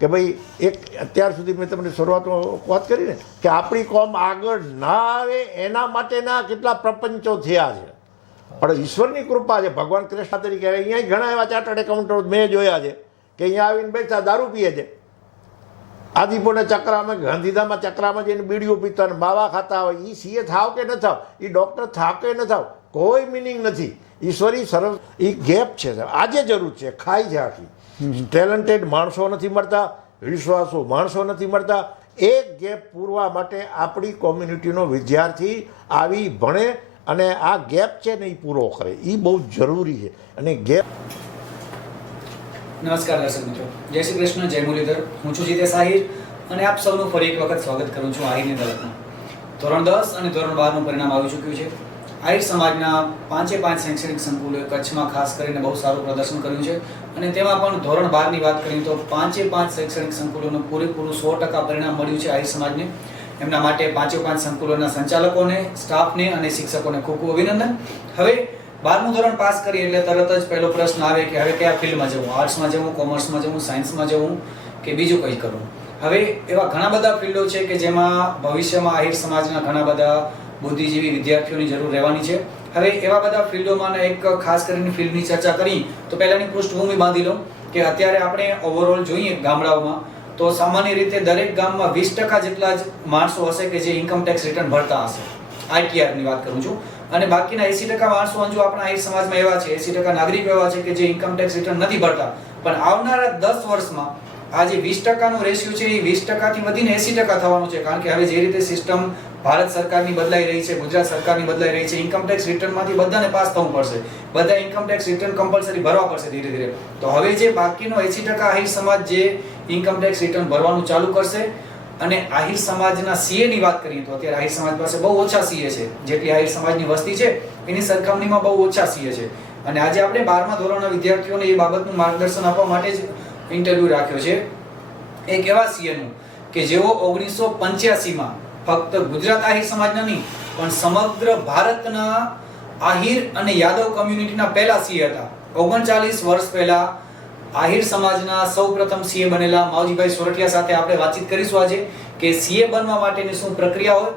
કે ભાઈ એક અત્યાર સુધી મેં તમને શરૂઆતમાં વાત કરી ને કે આપણી કોમ આગળ ના આવે એના માટેના કેટલા પ્રપંચો થયા છે, પણ ઈશ્વરની કૃપા છે. ભગવાન કૃષ્ણ તરીકે અહીંયા ઘણા એવા ચાર્ટર્ડ એકાઉન્ટન્ટ મેં જોયા છે કે અહીંયા આવીને બેઠા દારૂ પીએ છે, આદિપુરના ચક્રામાં ગાંધીધામમાં ચક્રામાં જઈને બીડીઓ પીતા ને માવા ખાતા હોય. એ સીએ થાવ કે ન થાવ, એ ડૉક્ટર થાવ કે ન થાવ, કોઈ મિનિંગ નથી. ઈશ્વરી સરસ એ ગેપ છે, આજે જરૂર છે, ખાઈ છે આખી. ટેલેન્ટેડ માણસો નથી મળતા, વિશ્વાસુ માણસો નથી મળતા. એક ગેપ પૂરવા માટે આપણી કોમ્યુનિટીનો વિદ્યાર્થી આવી ભણે અને આ ગેપ છે ને એ પૂરો કરે, એ બહુ જરૂરી છે. અને ગેપ. નમસ્કાર દર્શક મિત્રો, જય શ્રી કૃષ્ણ, જય મુરલીધર. હું છું જીતેશ આહિર અને આપ સૌનું ફરી એક વખત સ્વાગત કરું છું આહિરની અદાલતમાં. ધોરણ 10 અને ધોરણ 12 નું પરિણામ આવી ચૂક્યું છે. આહિર સમાજના 5 શૈક્ષણિક સંકુલોએ કચ્છમાં ખાસ કરીને બહુ સારું પ્રદર્શન કર્યું છે અને તેમાં પણ ધોરણ 12 ની વાત કરીએ તો 5 શૈક્ષણિક સંકુલોનું પૂરેપૂરું 100% પરિણામ મળ્યું છે આહિર સમાજને. એમના માટે 5 સંકુલોના સંચાલકોને, સ્ટાફને અને શિક્ષકોને ખૂબ ખૂબ અભિનંદન. હવે 12મું ધોરણ પાસ કરી એટલે તરત જ પહેલો પ્રશ્ન આવે કે હવે કયા ફિલ્ડમાં જવું, આર્ટ્સમાં જવું, કોમર્સમાં જવું, સાયન્સમાં જવું કે બીજું કંઈ કરવું. હવે એવા ઘણા બધા ફિલ્ડો છે કે જેમાં ભવિષ્યમાં આહિર સમાજના ઘણા બધા બુદ્ધિજીવી વિદ્યાર્થીઓની જરૂર રહેવાની છે. હવે એવા બધા ફિલ્ડોમાં એક ખાસ કરીને ફિલ્ડની ચર્ચા કરી તો પહેલાની પૃષ્ઠભૂમિ બાંધી લો કે અત્યારે આપણે ઓવરઓલ જોઈએ ગામડાઓમાં તો સામાન્ય રીતે દરેક ગામમાં 20% જેટલા જ માણસો હશે કે જે ઇન્કમ ટેક્સ રિટર્ન ભરતા હશે. આઈટીઆરની વાત કરું છું. અને બાકીના 80% માણસો હજુ આપણા આહિર સમાજમાં એવા છે, 80% નાગરિકો એવા છે કે જે ઇન્કમ ટેક્સ રિટર્ન નથી ભરતા. પણ આવનારા 10 વર્ષમાં આ જે 20%નો રેશિયો છે એ 20% થી વધીને 80% થવાનું છે. કારણ કે હવે જે રીતે સિસ્ટમ ભારત સરકારની બદલાઈ રહી છે, ગુજરાત સરકારની બદલાઈ રહી છે, ઇન્કમ ટેક્સ રિટર્નમાંથી બધાને પાસ થવું પડશે, બધા ઇન્કમ ટેક્સ રિટર્ન કમ્પલસરી ભરવા પડશે ધીરે ધીરે. તો હવે જે બાકીનો 80% આહિર સમાજ જે ઇન્કમ ટેક્સ રિટર્ન ભરવાનું ચાલુ કરશે. અને આહિર સમાજના સીએ ની વાત કરીએ તો અત્યારે આહિર સમાજ પાસે બહુ ઓછા સીએ છે, જેટલી આહિર સમાજની વસ્તી છે એની સરખામણીમાં બહુ ઓછા સીએ છે. અને આજે આપણે 12મા ધોરણના વિદ્યાર્થીઓને એ બાબતનું માર્ગદર્શન આપવા માટે જ ઇન્ટરવ્યુ રાખ્યો છે એક એવા સીએનું કે જેઓ 1985માં ફક્ત ગુજરાત આહિર સમાજના નહીં પણ સમગ્ર ભારતના આહિર અને યાદવ કમ્યુનિટીના પહેલા સીએ હતા. 39 વર્ષ પહેલા આહિર સમાજના સૌપ્રથમ સીએ બનેલા માવજીભાઈ સોરઠિયા સાથે આપણે વાતચીત કરીશું આજે કે સીએ બનવા માટેની શું પ્રક્રિયા હોય,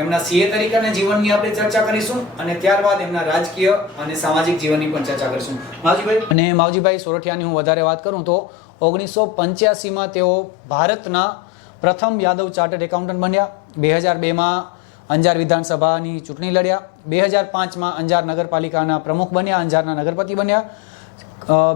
એમના સીએ તરીકેના જીવનની આપણે ચર્ચા કરીશું અને ત્યારબાદ એમના રાજકીય અને સામાજિક જીવનની પણ ચર્ચા કરીશું. માવજીભાઈ અને માવજીભાઈ સોરઠિયાની હું વધારે વાત કરું તો 1985માં તેઓ ભારતના પ્રથમ યાદવ ચાર્ટર્ડ એકાઉન્ટન્ટ બન્યા. 2002માં અંજાર વિધાનસભાની ચૂંટણી લડ્યા. 2005માં અંજાર નગરપાલિકાના પ્રમુખ બન્યા, અંજારના નગરપતિ બન્યા.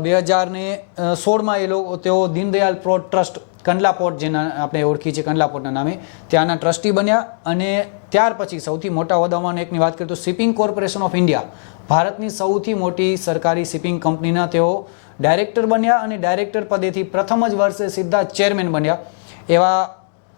2016માં તેઓ Deendayal port trust Kandla port જેના આપણે ઓળખી છે કંડલા પોર્ટના નામે ત્યાંના ટ્રસ્ટી બન્યા. અને ત્યાર પછી સૌથી મોટા હોદ્દામાંની એકની વાત કરીએ તો શિપિંગ કોર્પોરેશન ઓફ ઇન્ડિયા, ભારતની સૌથી મોટી સરકારી શિપિંગ કંપનીના તેઓ ડાયરેક્ટર બન્યા અને ડાયરેક્ટર પદેથી પ્રથમ જ વર્ષે સીધા ચેરમેન બન્યા. એવા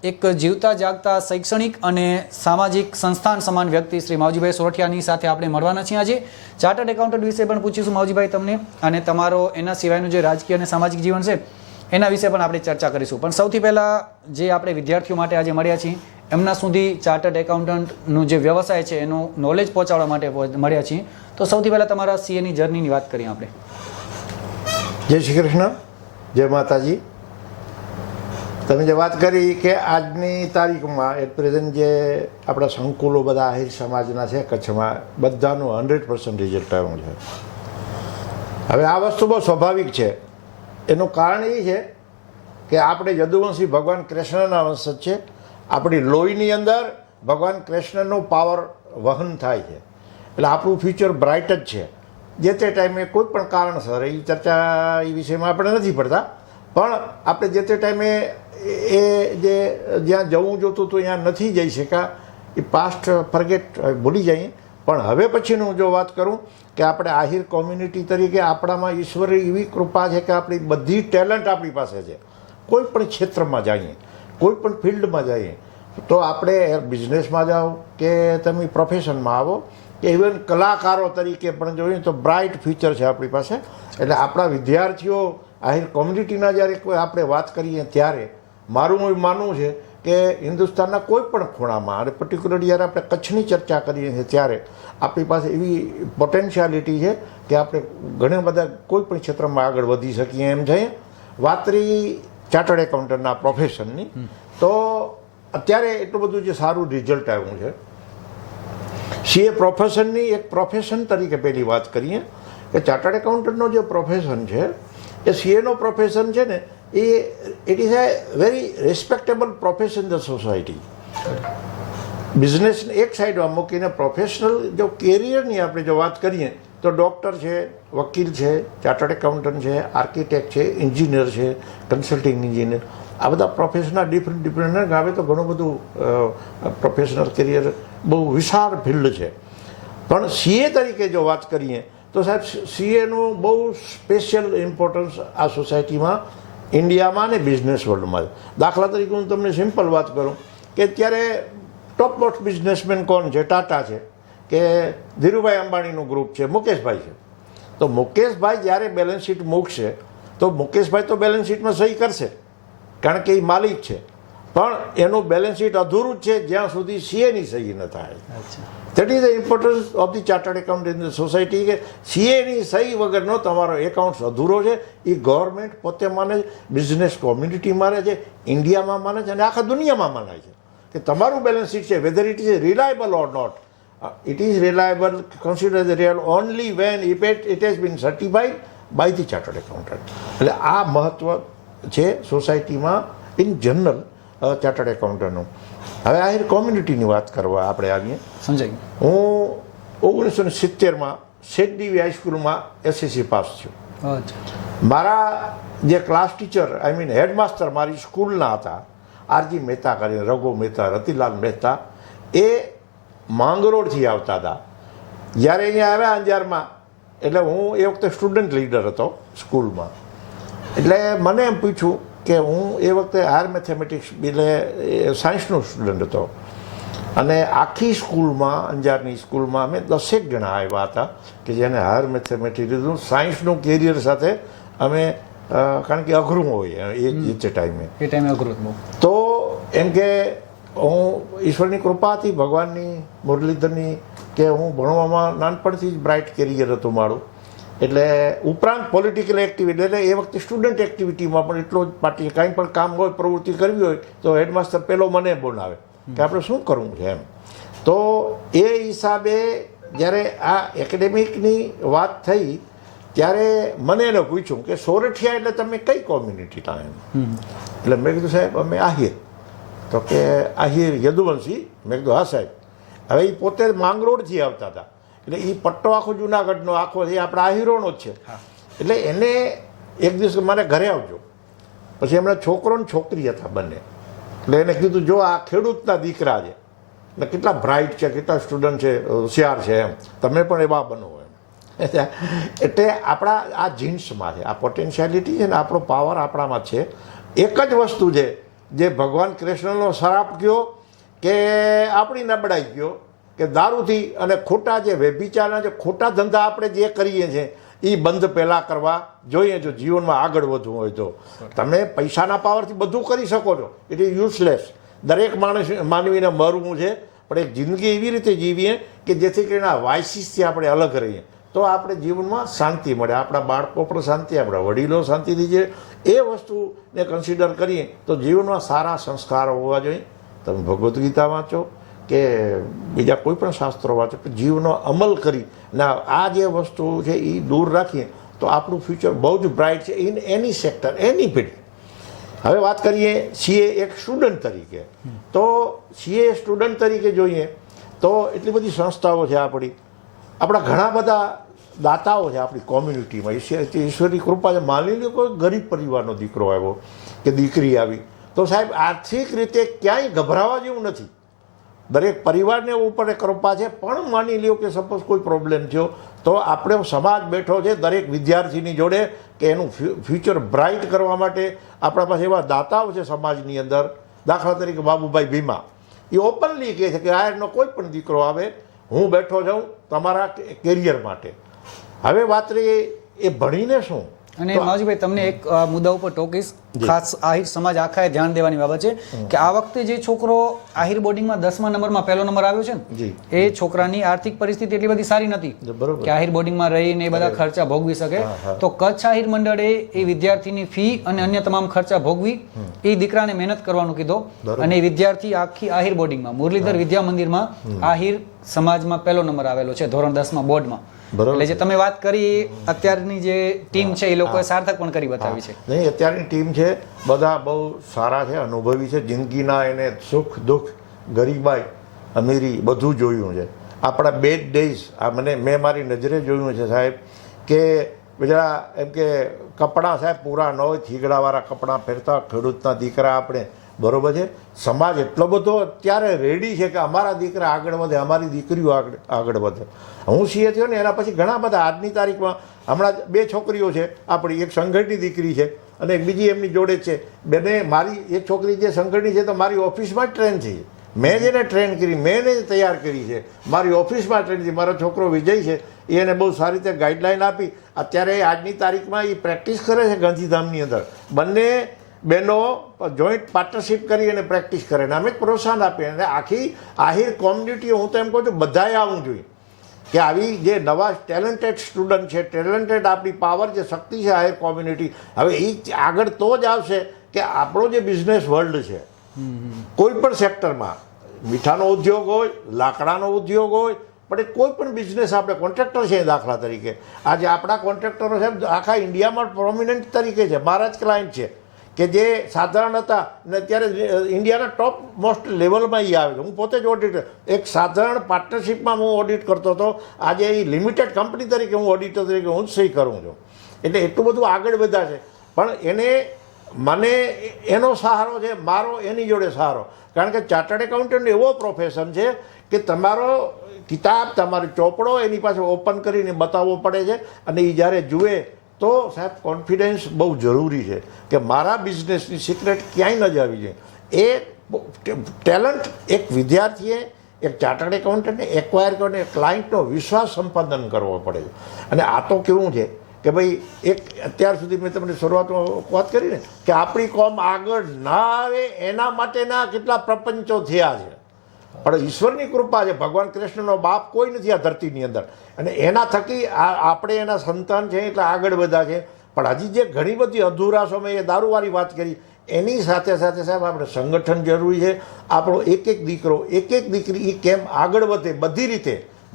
એક જીવતા જાગતા શૈક્ષણિક અને સામાજિક સંસ્થાન સમાન વ્યક્તિ શ્રી માવજીભાઈ સોરઠિયાની સાથે આપણે મળવાના છીએ આજે. ચાર્ટર્ડ એકાઉન્ટન્ટ વિશે પણ પૂછીશું માવજીભાઈ તમને, અને તમારો એના સિવાયનું જે રાજકીય અને સામાજિક જીવન છે એના વિશે પણ આપણે ચર્ચા કરીશું. પણ સૌથી પહેલાં જે આપણે વિદ્યાર્થીઓ માટે આજે મળ્યા છીએ એમના સુધી ચાર્ટર્ડ એકાઉન્ટન્ટનું જે વ્યવસાય છે એનું નોલેજ પહોંચાડવા માટે મળ્યા છીએ. તો સૌથી પહેલાં તમારા સીએની જર્નીની વાત કરીએ આપણે. જય શ્રી કૃષ્ણ, જય માતાજી. તમે જે વાત કરી કે આજની તારીખમાં એટ પ્રેઝન્ટ જે આપણા સંકુલો બધા આહિર સમાજના છે કચ્છમાં બધાનું 100% રિઝલ્ટ આવ્યું છે. હવે આ વસ્તુ બહુ સ્વાભાવિક છે. એનું કારણ એ છે કે આપણે યદુવંશી ભગવાન કૃષ્ણના વંશજ છે. આપણી લોહીની અંદર ભગવાન કૃષ્ણનો પાવર વહન થાય છે, એટલે આપણું ફ્યુચર બ્રાઇટ જ છે. જે તે ટાઈમે કોઈ પણ કારણસર એ ચર્ચા એ વિષયમાં આપણે નથી પડતા, પણ આપણે જે તે ટાઈમે એ જે જ્યાં જવું જોતું હતું ત્યાં નથી જઈ શક્યા, એ પાસ્ટ ફર્ગેટ ભૂલી જઈએ. પણ હવે પછીનું જો વાત કરું કે આપણે આહિર કોમ્યુનિટી તરીકે આપણામાં ઈશ્વરે એવી કૃપા છે કે આપણી બધી ટેલેન્ટ આપણી પાસે છે. કોઈ પણ ક્ષેત્રમાં જઈએ, કોઈ પણ ફિલ્ડમાં જઈએ, તો આપણે બિઝનેસમાં જાઓ કે તમે પ્રોફેશનમાં આવો કે ઇવન કલાકારો તરીકે પણ જોઈએ તો બ્રાઇટ ફ્યુચર છે આપણી પાસે. એટલે આપણા વિદ્યાર્થીઓ આહિર કોમ્યુનિટીના જ્યારે કોઈ આપણે વાત કરીએ ત્યારે મારું એવું માનવું છે કે હિન્દુસ્તાનના કોઈ પણ ખૂણામાં અને પર્ટિક્યુલરલી જ્યારે આપણે કચ્છની ચર્ચા કરીએ છીએ ત્યારે આપણી પાસે એવી પોટેન્શિયાલિટી છે કે આપણે ઘણા બધા કોઈ પણ ક્ષેત્રમાં આગળ વધી શકીએ એમ છે. વાત રહી ચાર્ટર્ડ એકાઉન્ટન્ટના પ્રોફેશનની. તો અત્યારે એટલું બધું જે સારું રિઝલ્ટ આવ્યું છે. સીએ પ્રોફેશનની એક પ્રોફેશન તરીકે પહેલી વાત કરીએ કે ચાર્ટર્ડ એકાઉન્ટન્ટનો જે પ્રોફેશન છે એ સીએનો પ્રોફેશન છે ને એ it is a very respectable profession the society. બિઝનેસને એક સાઈડમાં મૂકીને પ્રોફેશનલ જો કેરિયરની આપણે જો વાત કરીએ તો ડૉક્ટર છે, વકીલ છે, ચાર્ટર્ડ એકાઉન્ટન્ટ છે, આર્કિટેક્ટ છે, એન્જિનિયર છે, કન્સલ્ટિંગ એન્જિનિયર, આ બધા પ્રોફેશનના ડિફરન્ટ ગાવે તો ઘણું બધું પ્રોફેશનલ કેરિયર બહુ વિશાળ ફિલ્ડ છે. પણ સીએ તરીકે જો વાત કરીએ તો સાહેબ સીએનું બહુ સ્પેશિયલ ઇમ્પોર્ટન્સ આ સોસાયટીમાં, ઇન્ડિયામાં ને બિઝનેસ વર્લ્ડમાં. દાખલા તરીકે હું તમને સિમ્પલ વાત કરું કે અત્યારે ટોપ મોસ્ટ બિઝનેસમેન કોણ છે? ટાટા છે, કે ધીરુભાઈ અંબાણીનું ગ્રુપ છે, મુકેશભાઈ છે. તો મુકેશભાઈ જ્યારે બેલેન્સ શીટ મૂકશે તો મુકેશભાઈ તો બેલેન્સ શીટમાં સહી કરશે કારણ કે એ માલિક છે, પણ એનું બેલેન્સ શીટ અધૂરું જ છે જ્યાં સુધી સીએની સહી ન થાય. That is the importance of the chartered account in the society કે સીએની સહી વગરનો તમારો એકાઉન્ટ્સ અધૂરો છે. એ ગવર્મેન્ટ પોતે માને છે, બિઝનેસ કોમ્યુનિટી માને છે, ઇન્ડિયામાં માને છે અને આખા દુનિયામાં માને છે કે તમારું બેલેન્સ શીટ છે whether it is reliable or not. It is reliable, considered as real only when it has been certified by the chartered accountant. એટલે આ મહત્વ છે સોસાયટીમાં ઇન જનરલ ચાર્ટર્ડ એકાઉન્ટન્ટનું. હવે આહિર કોમ્યુનિટીની વાત કરવા આપણે આવીએ. સમજાય. હું 1970માં સેન્ટ ડીવી હાઈસ્કૂલમાં એસએસસી પાસ થયો. મારા જે class teacher I mean headmaster મારી સ્કૂલના હતા આરજી મહેતા કરીને, રઘુ મહેતા, રતિલાલ મહેતા, એ માંગરોળથી આવતા હતા. જ્યારે અહીંયા આવ્યા અંજારમાં એટલે હું એ વખતે સ્ટુડન્ટ લીડર હતો સ્કૂલમાં. એટલે મને એમ પૂછ્યું કે હું એ વખતે હાયર મેથેમેટિક્સ એટલે સાયન્સનો સ્ટુડન્ટ હતો અને આખી સ્કૂલમાં, અંજારની સ્કૂલમાં અમે 10 જણા આવ્યા હતા કે જેને હાયર મેથેમેટિક્સ લીધું. સાયન્સનું કેરિયર સાથે અમે કારણ કે અઘરું હોય એ ટાઈમે અઘરું. તો એમ કે હું ઈશ્વરની કૃપા હતી, ભગવાનની, મુરલીધરની, કે હું ભણવામાં નાનપણથી જ બ્રાઇટ કેરિયર હતું મારું. એટલે ઉપરાંત પોલિટિકલ એક્ટિવિટી એટલે એ વખતે સ્ટુડન્ટ એક્ટિવિટીમાં પણ એટલો જ પાર્ટી કાંઈ પણ કામ હોય, પ્રવૃત્તિ કરવી હોય તો હેડમાસ્ટર પહેલો મને બોલાવે કે આપણે શું કરવું છે એમ. તો એ હિસાબે જ્યારે આ એકેડેમિકની વાત થઈ ત્યારે મને એને પૂછ્યું કે સોરઠિયા એટલે તમે કઈ કોમ્યુનિટીના એમ? એટલે મેં કીધું સાહેબ અમે આહિર. તો કે આહિર યદુવંશી? મેં કીધું હા સાહેબ. હવે એ પોતે માંગરોળથી આવતા હતા એટલે એ પટ્ટો આખો જુનાગઢનો આખો એ આપણા આહિરોનો જ છે. એટલે એને એક દિવસ મારે ઘરે આવજો. પછી એમના છોકરો ને છોકરી હતા બંને. એટલે એને કીધું જો આ ખેડૂતના દીકરા છે ને કેટલા બ્રાઇટ છે, કેટલા સ્ટુડન્ટ છે, હોશિયાર છે, એમ તમે પણ એવા બનો એમ. એટલે આપણા આ જીન્સમાં છે, આ પોટેન્શિયાલિટી છે ને આપણો પાવર આપણામાં છે. એક જ વસ્તુ છે જે ભગવાન કૃષ્ણનો શ્રાપ કયો કે આપણી નબળાઈ કયો કે દારૂથી અને ખોટા જે વ્યભિચારના જે ખોટા ધંધા આપણે જે કરીએ છીએ એ બંધ પહેલાં કરવા જોઈએ જો જીવનમાં આગળ વધવું હોય તો. તમે પૈસાના પાવરથી બધું કરી શકો છો, ઇટ ઇઝ યુઝલેસ. દરેક માનવીને મરવું છે, પણ એક જિંદગી એવી રીતે જીવીએ કે જેથી કરીને આ વાયસીસથી આપણે અલગ રહીએ તો આપણે જીવનમાં શાંતિ મળે, આપણા બાળકો પણ શાંતિ, આપણા વડીલો શાંતિથી જે એ વસ્તુને કન્સિડર કરીએ તો જીવનમાં સારા સંસ્કારો હોવા જોઈએ. તમે ભગવદ્ ગીતા વાંચો કે બીજા કોઈ પણ શાસ્ત્રો વાંચો, જીવનો અમલ કરી ના આ જે વસ્તુ છે એ દૂર રાખીએ તો આપણું ફ્યુચર બહુ જ બ્રાઇટ છે in any sector, any field. હવે વાત કરીએ સીએ એક સ્ટુડન્ટ તરીકે. તો સીએ સ્ટુડન્ટ તરીકે જોઈએ તો એટલી બધી સંસ્થાઓ છે આપણા ઘણા બધા દાતાઓ છે આપણી કોમ્યુનિટીમાં. ઈશ્વરની કૃપા છે. માની લો કોઈ ગરીબ પરિવારનો દીકરો આવ્યો કે દીકરી આવી તો સાહેબ આર્થિક રીતે ક્યાંય ગભરાવા જેવું નથી. દરેક પરિવારને ઉપર કૃપા છે. પણ માની લ્યો કે સપોઝ કોઈ પ્રોબ્લેમ થયો તો આપણે સમાજ બેઠો છે દરેક વિદ્યાર્થીની જોડે કે એનું ફ્યુચર બ્રાઇટ કરવા માટે આપણા પાસે એવા દાતાઓ છે સમાજની અંદર. દાખલા તરીકે બાબુભાઈ ભીમા એ ઓપનલી કહે છે કે આયરનો કોઈ પણ દીકરો આવે હું બેઠો જાઉં તમારા કેરિયર માટે. હવે વાત રહી એ ભણીને શું, અને માવજીભાઈ તમને એક મુદ્દા ઉપર ટોકીશ, ખાસ આહિર સમાજ આખાએ ધ્યાન દેવાની બાબત છે કે આ વખતે જે છોકરો આહિર બોર્ડિંગમાં 10મા નંબરમાં પહેલો નંબર આવ્યો છે ને, એ છોકરાની આર્થિક પરિસ્થિતિ એટલી બધી સારી નથી કે આહિર બોર્ડિંગમાં રહીને એ બધા ખર્ચા ભોગવી શકે. તો કચ્છ આહિર મંડળે એ વિદ્યાર્થીની ફી અને અન્ય તમામ ખર્ચા ભોગવી એ દીકરાને મહેનત કરવાનું કીધો અને એ વિદ્યાર્થી આખી આહિર બોર્ડિંગમાં મુરલીધર વિદ્યા મંદિરમાં આહિર સમાજમાં પહેલો નંબર આવેલો છે ધોરણ 10માં બોર્ડમાં. એટલે જે તમે વાત કરી અત્યારની જે ટીમ છે એ લોકોએ સાર્થક પણ કરી બતાવી છે. નહીં, અત્યારની ટીમ છે બધા બહુ સારા છે, અનુભવી છે, જિંદગીના એને સુખ દુઃખ ગરીબાઈ અમીરી બધું જોયું છે. આપણા બેડ ડેઝ મેં મારી નજરે જોયું છે સાહેબ કે બીજા એમ કે કપડાં સાહેબ પૂરા ન હોય, થીગડાવાળા કપડાં પહેરતા ખેડૂતના દીકરા આપણે, બરોબર છે. સમાજ એટલો બધો અત્યારે રેડી છે કે અમારા દીકરા આગળ વધે, અમારી દીકરીઓ આગળ વધે. હું સીએ થયો ને એના પછી ઘણા બધા આજની તારીખમાં હમણાં 2 છોકરીઓ છે આપણી, એક સંઘરની દીકરી છે અને એક બીજી એમની જોડે જ છે. બેને મારી એક છોકરી જે સંઘરની છે તો મારી ઓફિસમાં જ ટ્રેન છે, મેં જેને ટ્રેન કરી, મેં એને તૈયાર કરી છે, મારી ઓફિસમાં ટ્રેન છે. મારો છોકરો વિજય છે, એને બહુ સારી રીતે ગાઈડલાઈન આપી. અત્યારે આજની તારીખમાં એ પ્રેક્ટિસ કરે છે ગાંધીધામની અંદર. બંને બહેનો જોઈન્ટ પાર્ટનરશિપ કરી અને પ્રેક્ટિસ કરે ને અમે પ્રોત્સાહન આપીએ. અને આખી આહિર કોમ્યુનિટી, હું તો એમ કહું છું બધાએ આવવું જોઈએ કે આવી જે નવા ટેલેન્ટેડ સ્ટુડન્ટ છે, ટેલેન્ટેડ આપણી પાવર જે શક્તિ છે આહિર કોમ્યુનિટી, હવે એ આગળ તો જ આવશે કે આપણો જે બિઝનેસ વર્લ્ડ છે કોઈ પણ સેક્ટરમાં, મીઠાનો ઉદ્યોગ હોય, લાકડાનો ઉદ્યોગ હોય, પણ એ કોઈ પણ બિઝનેસ, આપણે કોન્ટ્રાક્ટર છે દાખલા તરીકે, આજે આપણા કોન્ટ્રાક્ટરો સાહેબ આખા ઇન્ડિયામાં પ્રોમિનન્ટ તરીકે છે. મારા જ ક્લાયન્ટ છે કે જે સાધારણ હતા ને અત્યારે ઇન્ડિયાના ટોપ મોસ્ટ લેવલમાં એ આવે છે. હું પોતે જ ઓડિટર, એક સાધારણ પાર્ટનરશિપમાં હું ઓડિટ કરતો હતો, આજે એ લિમિટેડ કંપની તરીકે હું ઓડિટર તરીકે હું જ સહી કરું છું. એટલે એટલું બધું આગળ વધ્યા છે. પણ મને એનો સહારો છે, મારો એની જોડે સહારો. કારણ કે ચાર્ટર્ડ એકાઉન્ટન્ટ એવો પ્રોફેશન છે કે તમારો કિતાબ, તમારો ચોપડો એની પાસે ઓપન કરીને બતાવવો પડે છે અને એ જ્યારે જુએ તો સાહેબ કોન્ફિડન્સ બહુ જરૂરી છે કે મારા બિઝનેસની સિક્રેટ ક્યાંય ન જવી જોઈએ. એ ટેલેન્ટ એક વિદ્યાર્થીએ, એક ચાર્ટર્ડ એકાઉન્ટન્ટને એક્વાયર કરીને ક્લાયન્ટનો વિશ્વાસ સંપાદન કરવો પડે છે. અને આ તો કેવું છે કે ભાઈ એક અત્યાર સુધી મેં તમને શરૂઆતમાં વાત કરી ને કે આપણી કોમ આગળ ના આવે એના માટેના કેટલા પ્રપંચો થયા છે. પણ ઈશ્વરની કૃપા છે, ભગવાન કૃષ્ણનો બાપ કોઈ નથી આ ધરતીની અંદર અને એના થકી આપણે એના સંતાન છે એટલે આગળ વધ્યા છે. પણ હજી જે ઘણી બધી અધૂરાશો, મેં એ દારૂવાળી વાત કરી, એની સાથે સાથે સાહેબ આપણે સંગઠન જરૂરી છે. આપણો એક એક દીકરો, એક એક દીકરી એ કેમ આગળ વધે, બધી રીતે,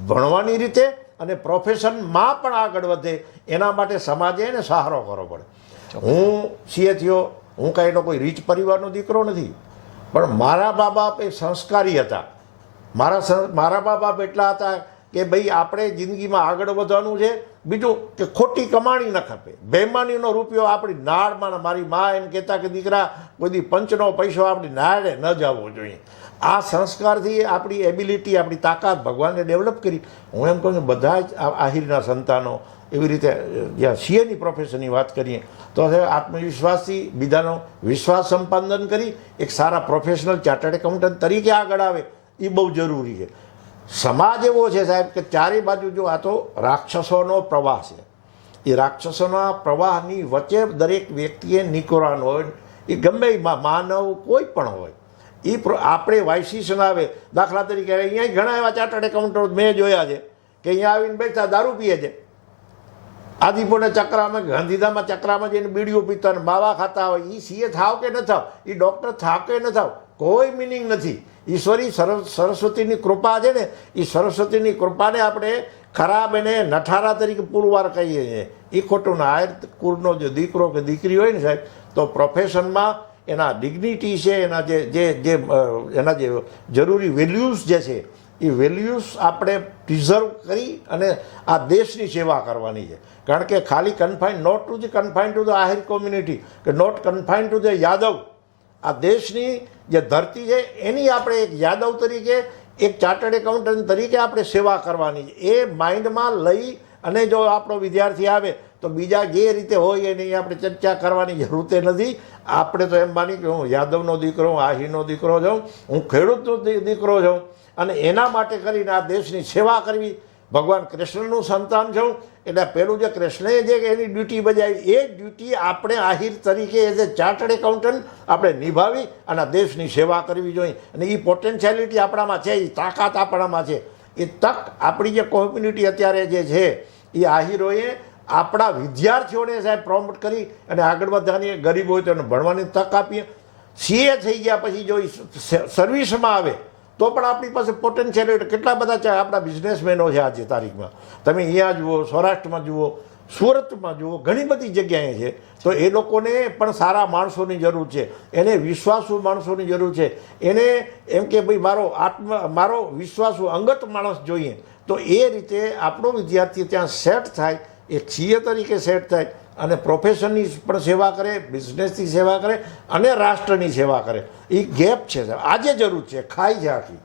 ભણવાની રીતે અને પ્રોફેશનમાં પણ આગળ વધે, એના માટે સમાજે એને સહારો કરવો પડે. હું સીએ થયો, હું કાંઈ એનો કોઈ રીચ પરિવારનો દીકરો નથી, પણ મારા મા બાપ એ સંસ્કારી હતા. મારા મા બાપ એટલા હતા કે ભાઈ આપણે જિંદગીમાં આગળ વધવાનું છે. બીજું કે ખોટી કમાણી ન ખપે, બેમાનીનો રૂપિયો આપણી નાળમાં. મારી મા એમ કહેતા કે દીકરા કોઈ દી પંચનો પૈસો આપણી નાળે ન જવો જોઈએ. આ સંસ્કારથી આપણી એબિલિટી, આપણી તાકાત ભગવાને ડેવલપ કરી. હું એમ કહું છું બધા જ આહિરના સંતાનો એવી રીતે, જ્યાં સીએની પ્રોફેશનની વાત કરીએ તો આત્મવિશ્વાસથી બીજાનો વિશ્વાસ સંપાદન કરી એક સારા પ્રોફેશનલ ચાર્ટર્ડ એકાઉન્ટન્ટ તરીકે આગળ આવે, એ બહુ જરૂરી છે. સમાજ એવો છે સાહેબ કે ચારે બાજુ જો આ તો રાક્ષસોનો પ્રવાહ છે. એ રાક્ષસોના પ્રવાહની વચ્ચે દરેક વ્યક્તિએ નીકળવાનું હોય. એ ગમે માનવ કોઈ પણ હોય, એ આપણે વાઇસીસન આવે. દાખલા તરીકે અહીંયા ઘણા એવા ચાર્ટર્ડ એકાઉન્ટન્ટ મેં જોયા છે કે અહીંયા આવીને બેઠા દારૂ પીએ છે. આદિપુરના ચક્રામાં, ગાંધીધામમાં ચક્રામાં જઈને બીડીઓ પીતા અને માવા ખાતા હોય. એ સીએ થાવ કે ન થાવ, એ ડૉક્ટર થાવ કે ન થાવ, કોઈ મિનિંગ નથી. ઈશ્વરી સરસ્વતીની કૃપા છે ને, એ સરસ્વતીની કૃપાને આપણે ખરાબ એને નઠારા તરીકે પુરવાર કહીએ છીએ. એ ખોટું ના. આયર કુળનો જે દીકરો કે દીકરી હોય ને સાહેબ, તો પ્રોફેશનમાં એના ડિગ્નિટી છે, એના જે જરૂરી વેલ્યુઝ જે છે, એ વેલ્યુઝ આપણે પ્રિઝર્વ કરી અને આ દેશની સેવા કરવાની છે. કારણ કે ખાલી not confine to the Ahir community કે not confine to the Yadav, આ દેશની જે ધરતી છે એની આપણે એક યાદવ તરીકે, એક ચાર્ટર્ડ એકાઉન્ટન્ટ તરીકે આપણે સેવા કરવાની છે. એ માઇન્ડમાં લઈ અને જો આપણો વિદ્યાર્થી આવે તો બીજા જે રીતે હોય એની આપણે ચર્ચા કરવાની જરૂર નથી. આપણે તો એમ માની કે હું યાદવનો દીકરો, હું આહિરનો દીકરો છું, હું ખેડૂતનો દીકરો છું અને એના માટે કરીને આ દેશની સેવા કરવી, ભગવાન કૃષ્ણનું સંતાન છું એટલે પેલું જે કૃષ્ણએ જે એની ડ્યુટી બજાવી એ ડ્યુટી આપણે આહિર તરીકે એઝ એ ચાર્ટર્ડ એકાઉન્ટન્ટ આપણે નિભાવી અને આ દેશની સેવા કરવી જોઈએ. અને એ પોટેન્શિયાલિટી આપણામાં છે, એ તાકાત આપણામાં છે, એ તક આપણી જે કોમ્યુનિટી અત્યારે જે છે એ આહિરોએ આપણા વિદ્યાર્થીઓને સાહેબ પ્રોમોટ કરી અને આગળ વધવાની, ગરીબ હોય તો એને ભણવાની તક આપીએ. સીએ થઈ ગયા પછી જો સર્વિસમાં આવે તો પણ આપણી પાસે પોટેન્શિયલ કેટલા બધા છે આપણા બિઝનેસમેનો છે આજે તારીખમાં. તમે અહીંયા જુઓ, સૌરાષ્ટ્રમાં જુઓ, સુરતમાં જુઓ, ઘણી બધી જગ્યાએ છે. તો એ લોકોને પણ સારા માણસોની જરૂર છે, એને વિશ્વાસુ માણસોની જરૂર છે, એને એમ કે ભાઈ મારો વિશ્વાસુ અંગત માણસ જોઈએ. તો એ રીતે આપણો વિદ્યાર્થી ત્યાં સેટ થાય, એક સીએ તરીકે સેટ થાય અને પ્રોફેશનની પણ સેવા કરે, બિઝનેસની સેવા કરે અને રાષ્ટ્રની સેવા કરે. એ ગેપ છે આજે જરૂર છે, ખાઈ છે આખી.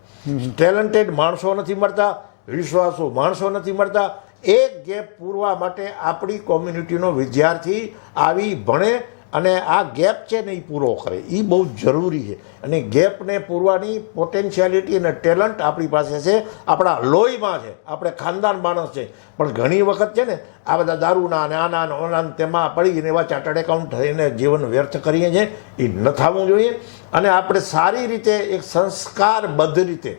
ટેલેન્ટેડ માણસો નથી મળતા, વિશ્વાસુ માણસો નથી મળતા. એ ગેપ પૂરવા માટે આપણી કોમ્યુનિટીનો વિદ્યાર્થી આવી ભણે અને આ ગેપ છે ને એ પૂરો કરે, એ બહુ જરૂરી છે. અને ગેપને પૂરવાની પોટેન્શિયાલિટી અને ટેલેન્ટ આપણી પાસે છે, આપણા લોહીમાં છે, આપણે ખાનદાન માણસ છે. પણ ઘણી વખત છે ને આ બધા દારૂના અને આના ઓના તેમાં પડીને એવા ચાર્ટર્ડ એકાઉન્ટ થઈને જીવન વ્યર્થ કરીએ છીએ. એ ન થવું જોઈએ. અને આપણે સારી રીતે એક સંસ્કારબદ્ધ રીતે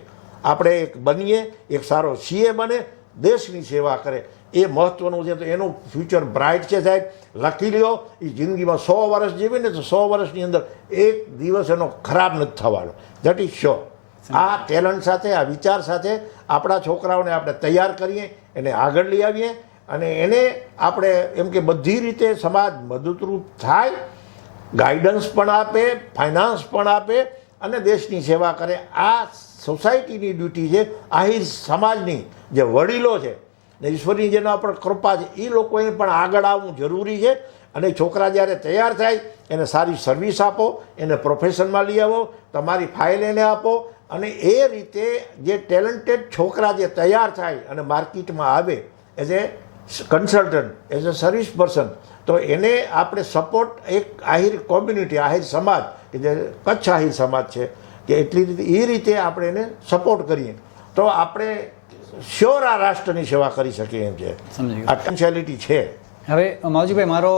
આપણે એક બનીએ, એક સારો સીએ બને, દેશની સેવા કરે, એ મહત્ત્વનું છે. તો એનું ફ્યુચર બ્રાઇટ છે સાહેબ. લખી લ્યો, એ જિંદગીમાં 100 વર્ષ જીવે ને તો 100 વર્ષની અંદર એક દિવસ એનો ખરાબ નથી થવાનો. That is sure. આ ટેલેન્ટ સાથે, આ વિચાર સાથે આપણા છોકરાઓને આપણે તૈયાર કરીએ, એને આગળ લઈ આવીએ અને એને આપણે એમ કે બધી રીતે સમાજ મદદરૂપ થાય, ગાઈડન્સ પણ આપે, ફાઇનાન્સ પણ આપે અને દેશની સેવા કરે. આ સોસાયટીની ડ્યુટી છે, આહિર સમાજની જે વડીલો છે ને ઈશ્વરની જેના પર કૃપા છે, એ લોકોએ પણ આગળ આવવું જરૂરી છે. અને છોકરા જ્યારે તૈયાર થાય એને સારી સર્વિસ આપો, એને પ્રોફેશનમાં લઈ આવો, તમારી ફાઇલ એને આપો. અને એ રીતે જે ટેલેન્ટેડ છોકરા જે તૈયાર થાય અને માર્કેટમાં આવે as a consultant, as a service person, તો એને આપણે સપોર્ટ એક આહિર કોમ્યુનિટી, આહિર સમાજ કે જે કચ્છ આહિર સમાજ છે કે એટલી રીતે એ રીતે આપણે એને સપોર્ટ કરીએ તો આપણે શ્યોર આ રાષ્ટ્રની સેવા કરી શકીએ એમ છે. આ પોટેન્શિયાલિટી છે. હવે માવજીભાઈ, મારો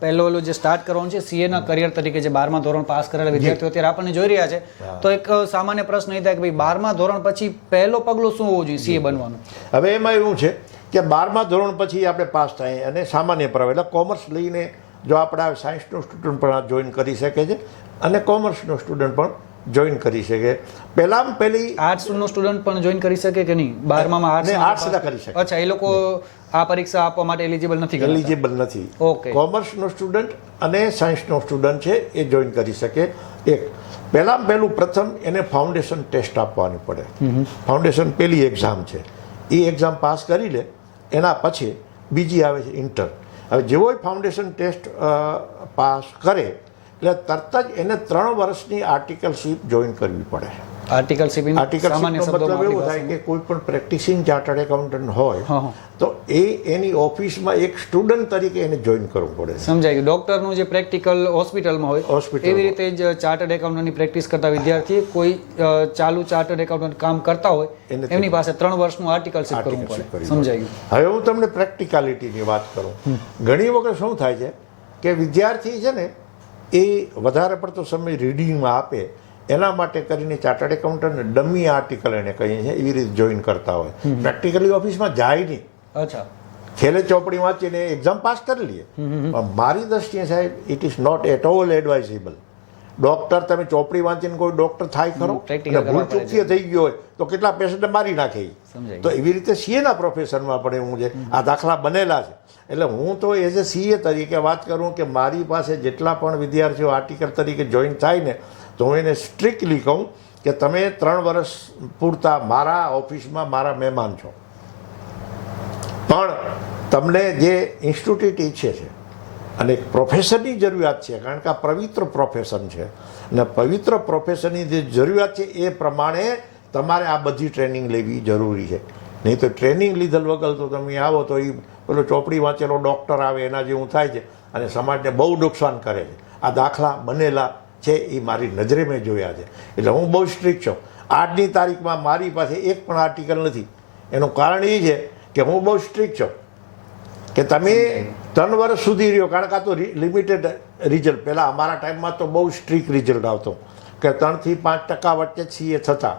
પહેલો જે સ્ટાર્ટ કરવાનું છે સીએના કરિયર તરીકે, જે 12મા ધોરણ પાસ કરેલા વિદ્યાર્થીઓ અત્યારે આપણને જોઈ રહ્યા છે, તો એક સામાન્ય પ્રશ્ન એ થાય કે ભાઈ 12મા ધોરણ પછી પહેલો પગલું શું હોવું જોઈએ સીએ બનવાનું? હવે એમાં એવું છે કે 12મા ધોરણ પછી આપણે પાસ થાય અને સામાન્ય પ્રવાહ એટલે કોમર્સ લઈને જો આપણા સાયન્સનો સ્ટુડન્ટ પણ જોઈન કરી શકે છે અને કોમર્સનો સ્ટુડન્ટ પણ જોઈન કરી શકે. પહેલામાં પહેલી આર્ટ્સનો સ્ટુડન્ટ પણ જોઈન કરી શકે કે નહીં? 12મા આર્ટ્સ કરી શકે. અચ્છા, એ લોકો આ પરીક્ષા આપવા માટે એલિજિબલ નથી? એલિજિબલ નથી. ઓકે. કોમર્સનો સ્ટુડન્ટ અને સાયન્સનો સ્ટુડન્ટ છે એ જોઈન કરી શકે. એક પહેલામાં પહેલું પ્રથમ એને ફાઉન્ડેશન ટેસ્ટ આપવાની પડે. ફાઉન્ડેશન પહેલી એક્ઝામ છે, એ એક્ઝામ પાસ કરી લે એના પછી બીજી આવે છે ઇન્ટર. હવે જેવો ફાઉન્ડેશન ટેસ્ટ પાસ કરે એટલે તરત જ એને 3 વર્ષની આર્ટિકલશીપ જોઈન કરવી પડે. આર્ટિકલશીપનો મતલબ એવું થાય કે કોઈ પણ પ્રેક્ટિસિંગ ચાર્ટર્ડ એકાઉન્ટન્ટ હોય તો એની ઓફિસમાં એક સ્ટુડન્ટ તરીકે એને જોઈન કરવું પડે. સમજાય ગયું. ડોક્ટરનું જે પ્રેક્ટિકલ હોસ્પિટલમાં હોય એવી રીતે જ ચાર્ટર્ડ એકાઉન્ટન્ટની પ્રેક્ટિસ કરતા વિદ્યાર્થી કોઈ ચાલુ ચાર્ટર્ડ એકાઉન્ટન્ટ કામ કરતા હોય એમની પાસે 3 વર્ષનું આર્ટિકલશીપ કરવું પડે. સમજાય ગયું. હવે હું તમને પ્રેક્ટિકાલિટીની વાત કરું. ઘણી વખત શું થાય છે કે વિદ્યાર્થી છે ને એ વધારે પડતો સમય રીડિંગમાં આપે, એના માટે કરીને ચાર્ટર્ડ એકાઉન્ટન્ટ ડમી આર્ટિકલ એને કહીએ છીએ એવી રીતે જોઈન કરતા હોય. પ્રેક્ટિકલી ઓફિસમાં જાય નહીં. અચ્છા, છેલ્લે ચોપડી વાંચીને એક્ઝામ પાસ કરી લઈએ. મારી દ્રષ્ટિએ સાહેબ it is not at all advisable. Doctor તમે ચોપડી વાંચીને કોઈ ડોક્ટર થાય ખરો? ભૂલ ચૂકથી થઈ ગયો હોય તો કેટલા પેશન્ટ મારી નાખે. તો એવી રીતે સીએના પ્રોફેશનમાં પણ એવું છે. આ દાખલા બનેલા છે. એટલે હું તો એઝ એ સીએ તરીકે વાત કરું કે મારી પાસે જેટલા પણ વિદ્યાર્થીઓ આર્ટિકલ તરીકે જોઈન થાય ને તો હું એને સ્ટ્રિક્ટલી કહું કે તમે 3 વર્ષ પૂરતા મારા ઓફિસમાં મારા મહેમાન છો, પણ તમને જે ઇન્સ્ટિટ્યૂટ ઈચ્છે છે અને પ્રોફેશનની જરૂરિયાત છે, કારણ કે આ પવિત્ર પ્રોફેશન છે અને પવિત્ર પ્રોફેશનની જે જરૂરિયાત છે એ પ્રમાણે તમારે આ બધી ટ્રેનિંગ લેવી જરૂરી છે. નહીં તો ટ્રેનિંગ લીધેલ વગર તો તમે આવો તો એ પેલો ચોપડી વાંચેલો ડૉક્ટર આવે એના જેવું થાય છે અને સમાજને બહુ નુકસાન કરે છે. આ દાખલા બનેલા છે, એ મારી નજરે મેં જોયા છે. એટલે હું બહુ સ્ટ્રિક્ટ છું. આજની તારીખમાં મારી પાસે એક પણ આર્ટિકલ નથી. એનું કારણ એ છે કે હું બહુ સ્ટ્રિક્ટ છું. કે તમે 3 વર્ષ સુધી રહ્યો, કારણ કે આ તો લિમિટેડ રિઝલ્ટ. પહેલાં અમારા ટાઈમમાં તો બહુ સ્ટ્રિક્ટ રિઝલ્ટ આવતો કે 3 થી 5% વચ્ચે સીએ થતા,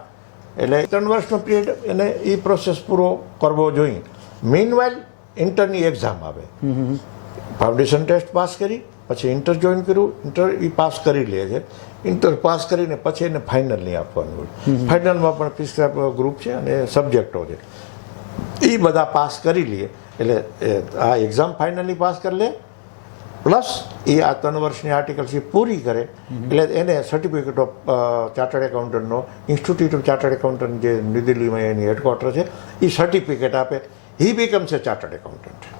એટલે 3 વર્ષનો પિરિયડ એને એ પ્રોસેસ પૂરો કરવો જોઈએ. મીનવાઇલ ઇન્ટરની એક્ઝામ આવે, ફાઉન્ડેશન ટેસ્ટ પાસ કરી પછી ઇન્ટર જોઈન કર્યું, ઇન્ટર એ પાસ કરી લે છે. ઇન્ટર પાસ કરીને પછી એને ફાઇનલની આપવાનું હોય. ફાઇનલમાં પણ પ્રિસ્ક્રાઇબ ગ્રુપ છે અને સબ્જેક્ટો છે, એ બધા પાસ કરી લઈએ એટલે આ એક્ઝામ ફાઇનલી પાસ કરી લે, પ્લસ એ આ 3 વર્ષની આર્ટિકલશીપ પૂરી કરે એટલે એને સર્ટિફિકેટ ઓફ ચાર્ટર્ડ એકાઉન્ટન્ટનો ઇન્સ્ટિટ્યૂટ ઓફ ચાર્ટર્ડ એકાઉન્ટન્ટ જે ન્યૂ દિલ્હીમાં એની હેડક્વાર્ટર છે એ સર્ટિફિકેટ આપે. He becomes a chartered accountant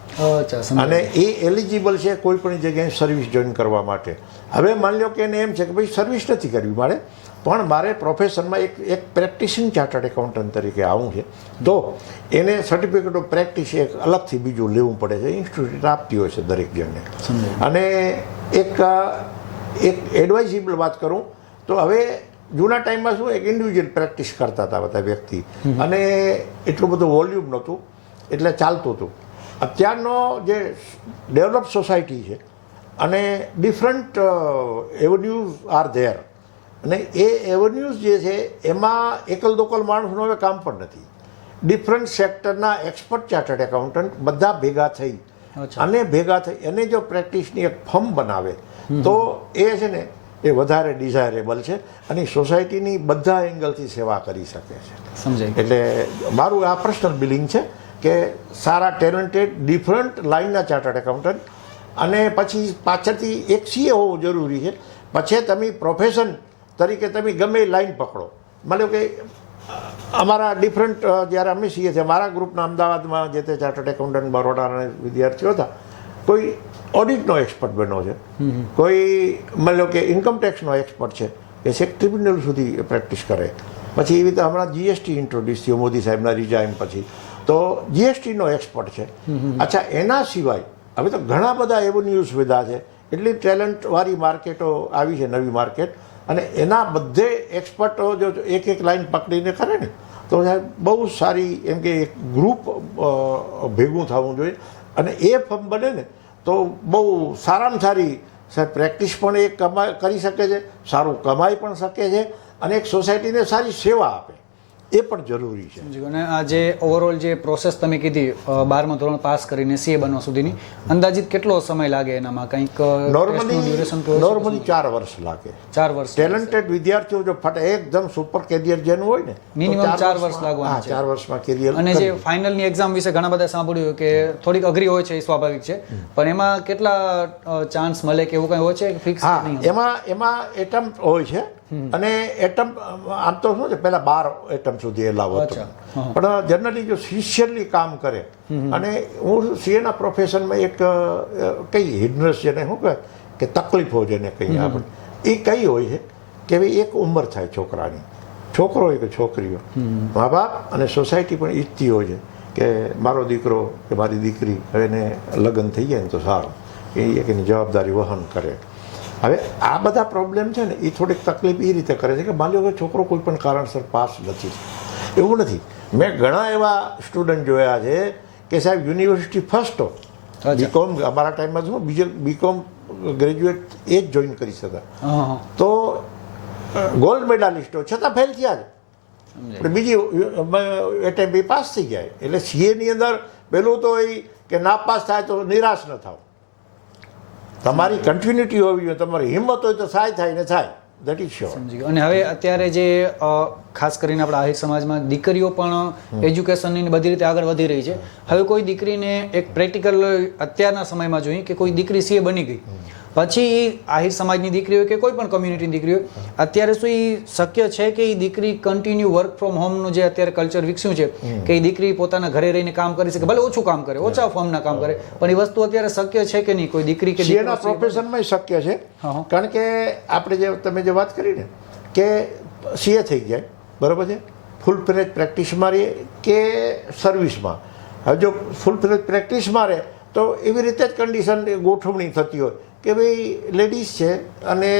અને એ એલિજિબલ છે કોઈ પણ જગ્યાએ સર્વિસ જોઈન કરવા માટે. હવે માની લો કે એને એમ છે કે ભાઈ સર્વિસ નથી કરવી મારે, પણ મારે પ્રોફેશનમાં એક પ્રેક્ટિસિંગ ચાર્ટર્ડ એકાઉન્ટન્ટ તરીકે આવું છે, તો એને સર્ટિફિકેટ ઓફ પ્રેક્ટિસ એક અલગથી બીજું લેવું પડે છે. ઇન્સ્ટિટ્યૂટ આપતી હોય છે દરેક જણને. અને એક એડવાઇઝેબલ વાત કરું તો હવે જૂના ટાઈમમાં શું એક ઇન્ડિવિજ્યુઅલ પ્રેક્ટિસ કરતા હતા બધા વ્યક્તિ, અને એટલું બધું વોલ્યુમ નહોતું એટલે ચાલતું હતું. અત્યારનો જે ડેવલપ સોસાયટી છે અને ડિફરન્ટ એવન્યુઝ આર ધેર, અને એ એવન્યુઝ જે છે એમાં એકલ દોકલ માણસનું હવે કામ પણ નથી. ડિફરન્ટ સેક્ટરના એક્સપર્ટ ચાર્ટર્ડ એકાઉન્ટન્ટ બધા ભેગા થઈ અને જો પ્રેક્ટિસની એક ફર્મ બનાવે તો એ છે ને એ વધારે ડિઝાયરેબલ છે અને સોસાયટીની બધા એંગલથી સેવા કરી શકે છે. સમજાય. એટલે મારું આ પર્સનલ બિલિંગ છે કે સારા ટેલેન્ટેડ ડિફરન્ટ લાઇનના ચાર્ટર્ડ એકાઉન્ટન્ટ, અને પછી પાછળથી એક સીએ હોવું જરૂરી છે. પછી તમે પ્રોફેશન તરીકે તમે ગમે એ લાઈન પકડો. માનો કે અમારા ડિફરન્ટ જ્યારે અમે સીએ છે, મારા ગ્રુપના અમદાવાદમાં જે તે ચાર્ટર્ડ એકાઉન્ટન્ટ બરોડાના વિદ્યાર્થીઓ હતા, કોઈ ઓડિટનો એક્સપર્ટ બન્યો છે, કોઈ માની લો કે ઇન્કમ ટેક્સનો એક્સપર્ટ છે, એ છેક ટ્રિબ્યુનલ સુધી પ્રેક્ટિસ કરે. પછી એવી રીતે હમણાં જીએસટી ઇન્ટ્રોડ્યુસ થયો મોદી સાહેબના રિઝાઇન પછી, તો જીએસટીનો એક્સપર્ટ છે. અચ્છા, એના સિવાય હવે તો ઘણા બધા એવન્યુઝ વધ્યા છે, એટલી ટેલેન્ટવાળી માર્કેટો આવી છે, નવી માર્કેટ, અને એના બધે એક્સપર્ટો જો એક લાઈન પકડીને કરે ને તો બહુ સારી એમ કે એક ગ્રુપ ભેગું થવું જોઈએ, અને એ ફર્મ બને ને તો બહુ સારામાં સારી સાહેબ પ્રેક્ટિસ પણ એ કરી શકે છે, સારું કમાઈ પણ શકે છે, અને એક સોસાયટીને સારી સેવા આપે, એ પણ જરૂરી છે. અને આ જે ઓવરઓલ જે પ્રોસેસ તમે કીધી 12મા ધોરણ પાસ કરીને સીએ બનવા સુધીની, અંદાજિત કેટલો સમય લાગે એનામાં? કંઈક નોર્મલી 4 વર્ષ લાગે. 4 વર્ષ. ટેલેન્ટેડ વિદ્યાર્થીઓ જો ફટ એકદમ સુપર કેરિયર જેનું હોય ને, મિનિમમ 4 વર્ષ લાગવાના છે. 4 વર્ષમાં કેરિયર. અને જે ફાઇનલની એક્ઝામ વિશે ઘણા બધા સાંભળ્યું કે થોડીક અઘરી હોય છે, એ સ્વાભાવિક છે, પણ એમાં કેટલા ચાન્સ મળે કે એવું કંઈ હોય છે ફિક્સ? એમાં એટમ્પ હોય છે, અને એટમ્પ આમ તો શું છે પહેલા 12 એટમ્પ સુધી એલાવ હતો, પણ જનરલી જો સિન્સિયરલી કામ કરે, અને હું સીએના પ્રોફેશનમાં એક કઈ હિડનસ જેને શું કહે કે તકલીફો જેને કહીએ આપણે, એ કઈ હોય છે કે ભાઈ એક ઉંમર થાય છોકરાની, છોકરો હોય કે છોકરીઓ, મા બાપ અને સોસાયટી પણ ઈચ્છતી હોય છે કે મારો દીકરો કે મારી દીકરી હવે એને લગ્ન થઈ જાય ને તો સારું, એ એક એની જવાબદારી વહન કરે. હવે આ બધા પ્રોબ્લેમ છે ને એ થોડીક તકલીફ એ રીતે કરે છે કે માની લો કે છોકરો કોઈ પણ કારણસર પાસ નથી. એવું નથી, મેં ઘણા એવા સ્ટુડન્ટ જોયા છે કે સાહેબ યુનિવર્સિટી ફર્સ્ટ હો, બીકોમ અમારા ટાઈમમાં શું બીકોમ ગ્રેજ્યુએટ એ જ જોઈન કરી શકતા, તો ગોલ્ડ મેડાલિસ્ટો છતાં ફેલ થયા છે, બીજી એટેમ્પ એ પાસ થઈ જાય. એટલે સીએની અંદર પહેલું તો એ કે નાપાસ થાય તો નિરાશ ન થાવ, તમારી કન્ટિન્યુટી હોવી જોઈએ, તમારી હિંમત હોય તો થાય ને થાય, દેટ ઇઝ શ્યોર. અને હવે અત્યારે જે ખાસ કરીને આપણા આહિર સમાજમાં દીકરીઓ પણ એજ્યુકેશનની બધી રીતે આગળ વધી રહી છે. હવે કોઈ દીકરીને એક પ્રેક્ટિકલ અત્યારના સમયમાં જોઈએ કે કોઈ દીકરી સીએ બની ગઈ, પછી આહિર સમાજની દીકરી હોય કે કોઈ પણ કમ્યુનિટીની દીકરી હોય, અત્યારે શું એ શક્ય છે કે એ દીકરી કન્ટિન્યુ વર્ક ફ્રોમ હોમનું જે અત્યારે કલ્ચર વિકસ્યું છે કે એ દીકરી પોતાના ઘરે રહીને કામ કરી શકે, ભલે ઓછું કામ કરે, ઓછા ફોર્મના કામ કરે, પણ એ વસ્તુ અત્યારે શક્ય છે કે નહીં? કોઈ દીકરી કે સીએના પ્રોફેશનમાં શક્ય છે, કારણ કે આપણે જે તમે જે વાત કરી ને કે સીએ થઈ જાય બરાબર છે, ફૂલ ફ્લેજ પ્રેક્ટિસમાં રહે કે સર્વિસમાં. હવે જો ફૂલ ફ્લેજ પ્રેક્ટિસમાં રહે તો એવી રીતે જ કન્ડિશન ગોઠવણી થતી હોય કે ભાઈ લેડીઝ છે અને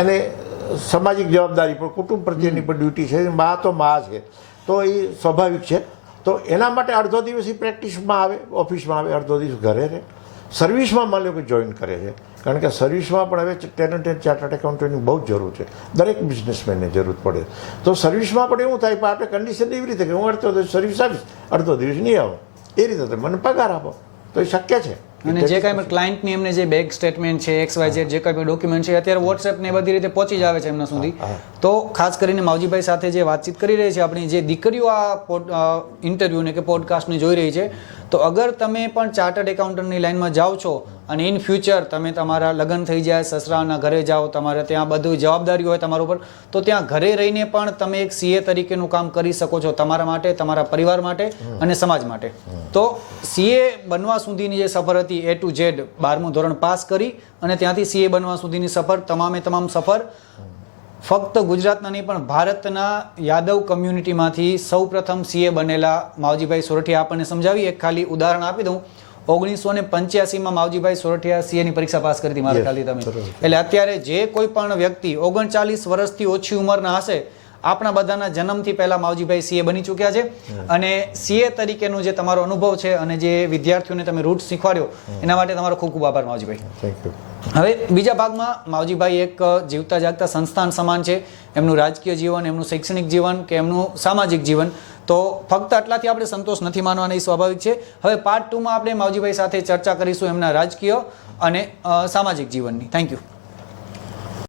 એને સામાજિક જવાબદારી પણ કુટુંબ પ્રત્યેની પણ ડ્યુટી છે, મા તો મા છે, તો એ સ્વાભાવિક છે. તો એના માટે અડધો દિવસ એ પ્રેક્ટિસમાં આવે, ઓફિસમાં આવે, અડધો દિવસ ઘરે રહે. સર્વિસમાં માની લો કે જોઈન કરે છે, કારણ કે સર્વિસમાં પણ હવે ટેલેન્ટેડ ચાર્ટર્ડ એકાઉન્ટન્ટની બહુ જ જરૂર છે, દરેક બિઝનેસમેનને જરૂર પડે. તો સર્વિસમાં પણ એવું થાય, પણ આપણે કન્ડિશન એવી રીતે કે હું અડધો દિવસ સર્વિસ આપીશ, અડધો દિવસ નહીં આવો, એ રીતે તમે મને પગાર આપો, તો એ શક્ય છે. અને જે કાંઈ પણ ક્લાયન્ટની એમને જે બેંક સ્ટેટમેન્ટ છે, XYZ જે કાંઈ પણ ડોક્યુમેન્ટ છે અત્યારે વોટ્સએપ ને બધી રીતે પહોંચી જ આવે છે એમના સુધી. તો ખાસ કરીને માવજીભાઈ સાથે જે વાતચીત કરી રહી છે આપણી જે દીકરીઓ આ ઇન્ટરવ્યૂને કે પોડકાસ્ટને જોઈ રહી છે, તો અગર તમે પણ ચાર્ટર્ડ એકાઉન્ટન્ટની લાઈનમાં જાઓ છો અને ઇન ફ્યુચર તમે તમારા લગ્ન થઈ જાય, સસરાના ઘરે જાઓ, તમારે ત્યાં બધું જવાબદારી હોય તમારા ઉપર, તો ત્યાં ઘરે રહીને પણ તમે એક CA તરીકેનું કામ કરી શકો છો તમારા માટે, તમારા પરિવાર માટે અને સમાજ માટે. તો CA બનવા સુધીની જે સફર હતી A to Z, 12મું ધોરણ પાસ કરી અને ત્યાંથી CA બનવા સુધીની સફર, તમામ સફર ફક્ત ગુજરાતના નહીં પણ ભારતના યાદવ કમ્યુનિટીમાંથી સૌ પ્રથમ CA બનેલા માવજીભાઈ સોરઠિયા આપણને સમજાવી. એક ખાલી ઉદાહરણ આપી દઉં, 1985માં માવજીભાઈ સોરઠિયા CA ની પરીક્ષા પાસ કરી હતી મારા ખ્યાલથી તમે. એટલે અત્યારે જે કોઈ પણ વ્યક્તિ 39 વર્ષથી ઓછી ઉંમરના હશે, આપણા બધાના જન્મથી પહેલા માવજીભાઈ CA બની ચૂક્યા છે. અને CA તરીકેનો જે તમારો અનુભવ છે અને જે વિદ્યાર્થીઓને તમે રૂટ શીખવાડ્યો એના માટે તમારો ખૂબ ખૂબ આભાર માવજીભાઈ. Thank you. હવે બીજા ભાગમાં માવજીભાઈ એક જીવતા જાગતા સંસ્થાન સમાન છે. એમનું રાજકીય જીવન, એમનું શૈક્ષણિક જીવન કે એમનું સામાજિક જીવન, તો ફક્ત આટલાથી આપણે સંતોષ નથી માનવાના, એ સ્વાભાવિક છે. હવે પાર્ટ 2માં આપણે માવજીભાઈ સાથે ચર્ચા કરીશું એમના રાજકીય અને સામાજિક જીવનની. Thank you.